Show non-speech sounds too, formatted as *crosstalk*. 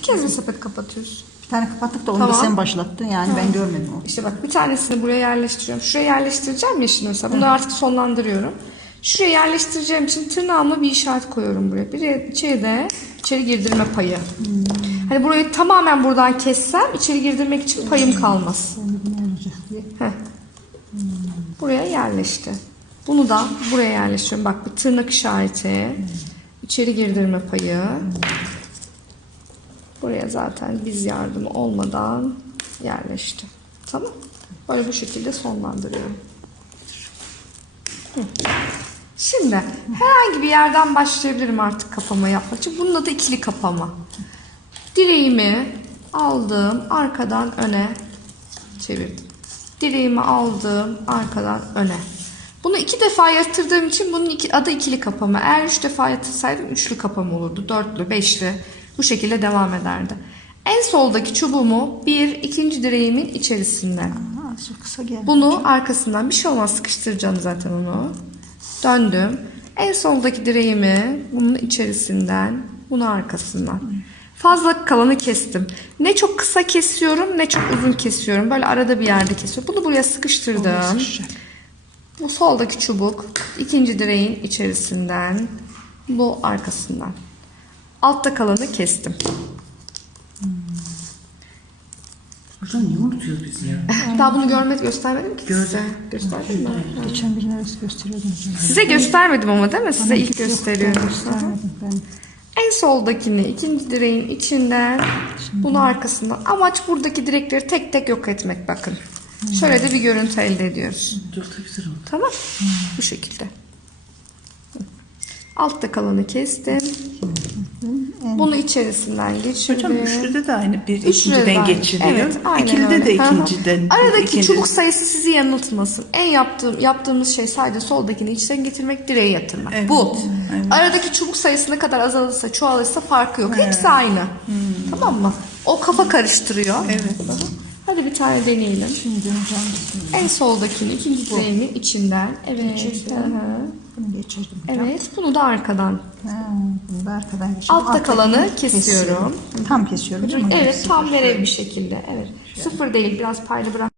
İki kez mi sepet kapatıyorsun? Bir tane kapattık da onu da Tamam. sen başlattın yani ben görmedim onu. İşte bak bir tanesini buraya yerleştiriyorum. Şuraya yerleştireceğim ya şimdi mesela. Bunu artık sonlandırıyorum. Şuraya yerleştireceğim için tırnağımla bir işaret koyuyorum buraya. Bir içeride içeri girdirme payı. Hani burayı tamamen buradan kessem içeri girdirmek için payım kalmaz. De ne olacak diye. Heh. Buraya yerleşti. Bunu da buraya yerleştiriyorum. Bak bir tırnak işareti. İçeri girdirme payı. Buraya zaten diz yardımı olmadan yerleşti. Tamam. Böyle bu şekilde sonlandırıyorum. Şimdi herhangi bir yerden başlayabilirim artık kapama yapmak için. Bunun adı ikili kapama. Direğimi aldım arkadan öne çevirdim. Direğimi aldım arkadan öne. Bunu iki defa yatırdığım için bunun adı ikili kapama. Eğer üç defa yatırsaydım üçlü kapama olurdu. Dörtlü, beşli. Bu şekilde devam ederdi. En soldaki çubuğumu bir ikinci direğimin içerisinde. Aa, çok kısa geldi. Bunu arkasından bir şey olmaz sıkıştıracağım zaten onu. Döndüm. En soldaki direğimi bunun içerisinden, bunu arkasından. Fazla kalanı kestim. Ne çok kısa kesiyorum ne çok uzun kesiyorum. Böyle arada bir yerde kesiyorum. Bunu buraya sıkıştırdım. Bu soldaki çubuk ikinci direğin içerisinden, bu arkasından. Altta kalanı kestim. Hocam niye unutuyoruz biz ya? *laughs* Daha bunu görmedi, göstermedim ki Gördüm. size. Gösterdim mi? Geçen birine gösteriyordum. Size göstermedim ama değil mi? Size ilk Yok, gösteriyorum. göstermedim ben. En soldakini ikinci direğin içinden bunu arkasından. Amaç buradaki direkleri tek tek yok etmek bakın. Şöyle de bir görüntü elde ediyoruz. Çok da güzel oldu. Tamam. Bu şekilde. Altta kalanı kestim. Bunu içerisinden geçirdim. Hocam üçlüde de aynı bir Üçlüde de ikinciden geçiriyor. Evet, aynen İkilide öyle. de ikinciden. Aradaki ikinci- çubuk sayısı sizi yanıltmasın. En yaptığım yaptığımız şey sadece soldakini içten getirmek, direğe yatırmak. Evet, Bu. evet. Aradaki çubuk sayısı ne kadar azalırsa, çoğalırsa farkı yok. Hepsi aynı. Tamam mı? O kafa karıştırıyor. Evet. Hadi bir tane deneyelim. Şimdi döneceğim. bismillah. En soldakini ikinci direğimin içinden. Evet. İçeriden. Bunu geçirdim. Evet. Bunu da arkadan. Ha, bunu da arkadan geçirdim. Altta kalanı kesiyorum. Tam kesiyorum değil mi? Evet tam verev bir şekilde. Evet. Sıfır değil biraz paylı bırak.